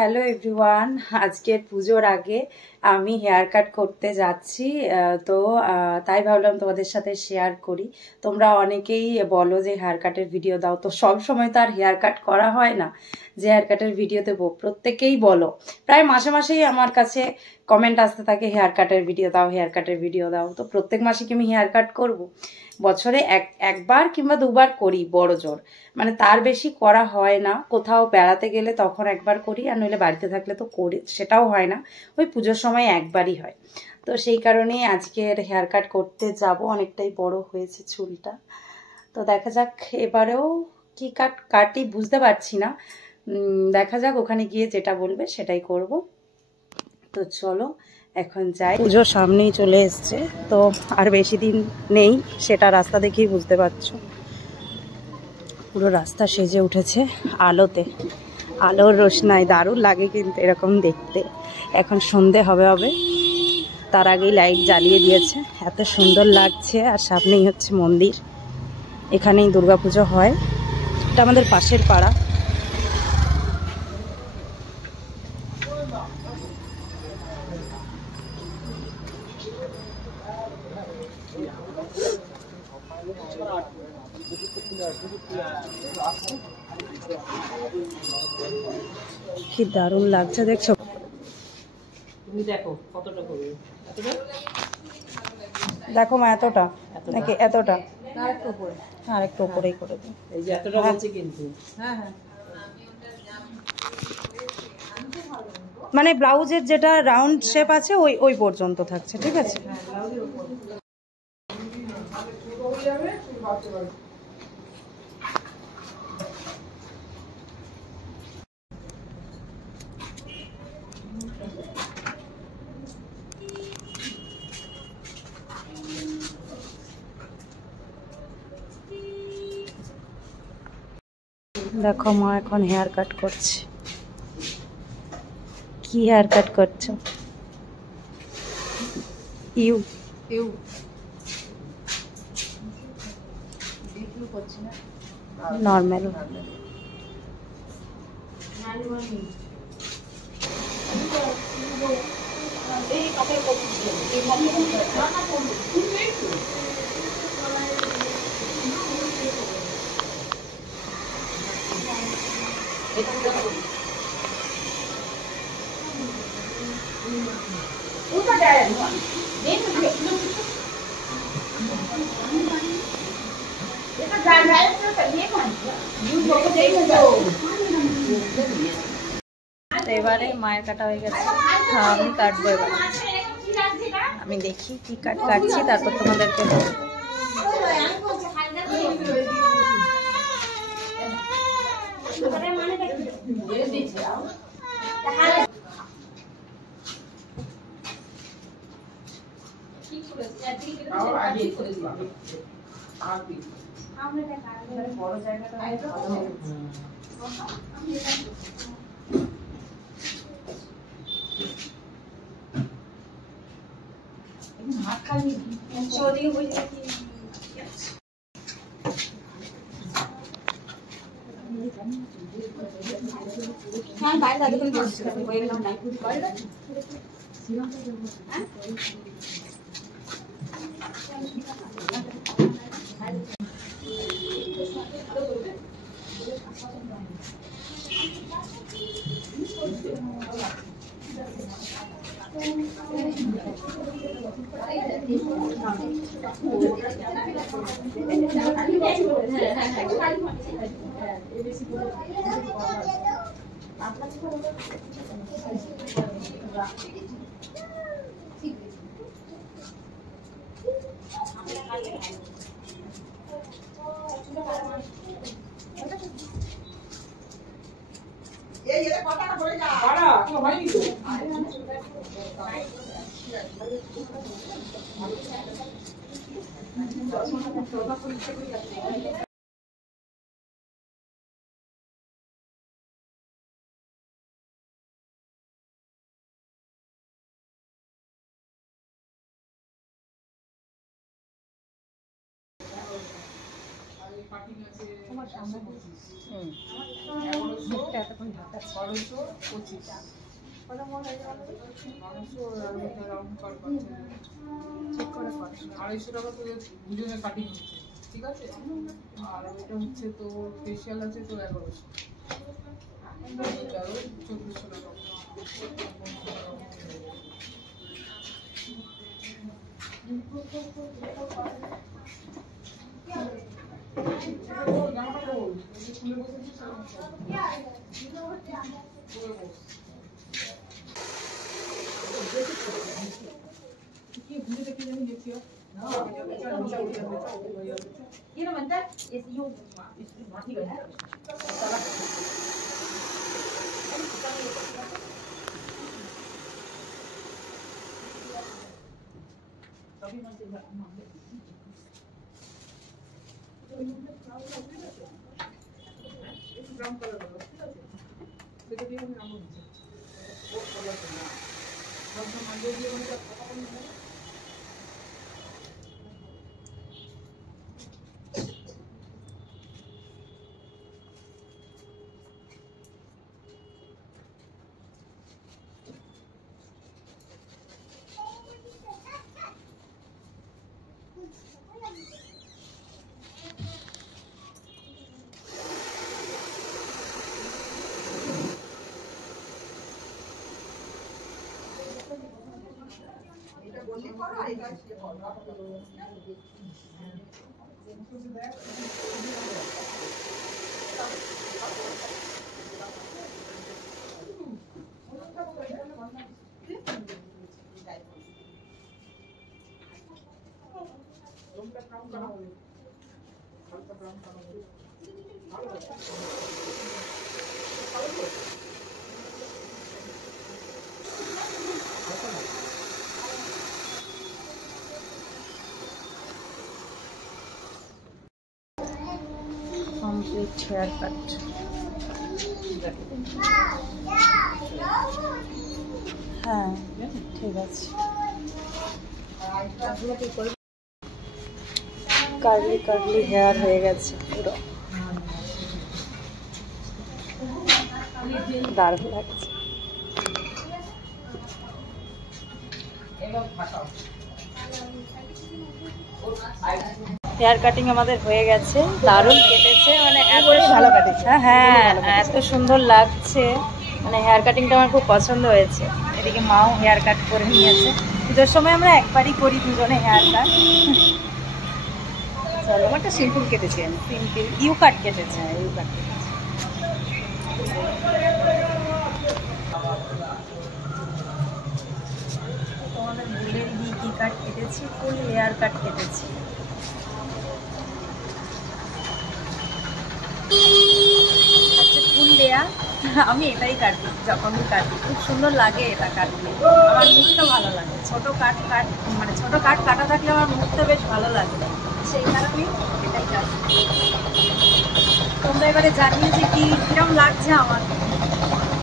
Hello everyone, আজকের পুজোর আগে আমি হেয়ার কাট করতে যাচ্ছি। তো তাই ভাবলাম তোমাদের সাথে শেয়ার করি। তোমরা অনেকেই বলো যে হেয়ার কাটের ভিডিও দাও, তো সব সময় তো আর হেয়ার কাট করা হয় না যে হেয়ার কাটের ভিডিও দেবো। প্রত্যেকেই বলো, প্রায় মাসে মাসেই আমার কাছে কমেন্ট আসতে থাকে হেয়ার কাটের ভিডিও দাও, হেয়ার কাটের ভিডিও দাও। তো প্রত্যেক মাসে কি আমি হেয়ার কাট করবো? বছরে একবার কিংবা দুবার করি বড় জোর, মানে তার বেশি করা হয় না। কোথাও বেড়াতে গেলে তখন একবার করি, আর নইলে বাড়িতে থাকলে তো করি, সেটাও হয় না। ওই পুজোর সময় একবারই হয়। তো সেই কারণেই আজকের হেয়ার কাট করতে যাব। অনেকটাই বড় হয়েছে চুলটা, তো দেখা যাক এবারেও কি কাটি বুঝতে পারছি না। দেখা যাক, ওখানে গিয়ে যেটা বলবে সেটাই করব। তো চলো এখন যাই। পুজোর সামনেই চলে এসছে, তো আর বেশি দিন নেই, সেটা রাস্তা দেখেই বুঝতে পারছো। পুরো রাস্তা সেজে উঠেছে আলোতে, আলোর রোশনাই দারুণ লাগে কিন্তু এরকম দেখতে। এখন সন্ধে হবে, তার আগেই লাইট জ্বালিয়ে দিয়েছে, এত সুন্দর লাগছে। আর সামনেই হচ্ছে মন্দির, এখানেই দুর্গাপুজো হয়। এটা আমাদের পাশের পাড়া। কি দারুণ লাগছে, দেখছো? তুমি দেখো কতটা করবে, দেখো মা, এতটা নাকি এতটা? আর একটু উপরেই করে দিই। এই যে এতটা বলছে কিন্তু। হ্যাঁ হ্যাঁ, মানে ব্লাউজের যেটা রাউন্ড শেপ আছে ওই ওই পর্যন্ত থাকছে, ঠিক আছে? দেখো মা এখন হেয়ার কাট করছে। কি হেয়ার কাট করছো? ইউ ইউ নর্মাল। এবারে মায়ের কাটা হয়ে গেছে, আমি কাটবো এবার। আমি দেখি কি কাটছি, তারপর তোমাদেরকে বলবো। বড় জায়গাটা আড়াইশো টাকা তো দুজনে কাটিং হচ্ছে, ঠিক আছে? আর এটা হচ্ছে তো ফেশিয়াল আছে তো 1100, 1400 টাকা। Complete hair cut. হ্যাঁ ঠিক আছে। কার্লি কার্লি হেয়ার হয়ে গেছে পুরো, দারুণ লাগছে। হেয়ার কাটিং আমাদের হয়ে গেছে, দারুণ কেটেছে, মানে এত ভালো কাটেছে। হ্যাঁ এত সুন্দর লাগছে, মানে হেয়ার কাটিংটা আমার খুব পছন্দ হয়েছে। এদিকে মাও হেয়ার কাট করে নিয়েছে। পুজোর সময় আমরা একবারই করি দুজনে হেয়ার কাট। চলো, আমারটা সিম্পল কেটেছি আমি, সিম্পল ইউ কাট কেটেছে। হ্যাঁ ইউ কাট কেটেছে। তোমাদের ভুলের কি কাট কেটেছি, ফুল হেয়ার কাট কেটেছি। আচ্ছা ফুল লেয়ার, আমি এটাই কাটি যখনই কাটি, খুব সুন্দর লাগে এটা কাটলে, আমার মুখটা ভালো লাগে। ছোট কাট মানে ছোট কাট কাটা থাকলে আমার মুখটা বেশ ভালো লাগে, সেই কারণে এটাই কাটি। তোমরা এবারে জানিয়ে যে কিরকম লাগছে আমার।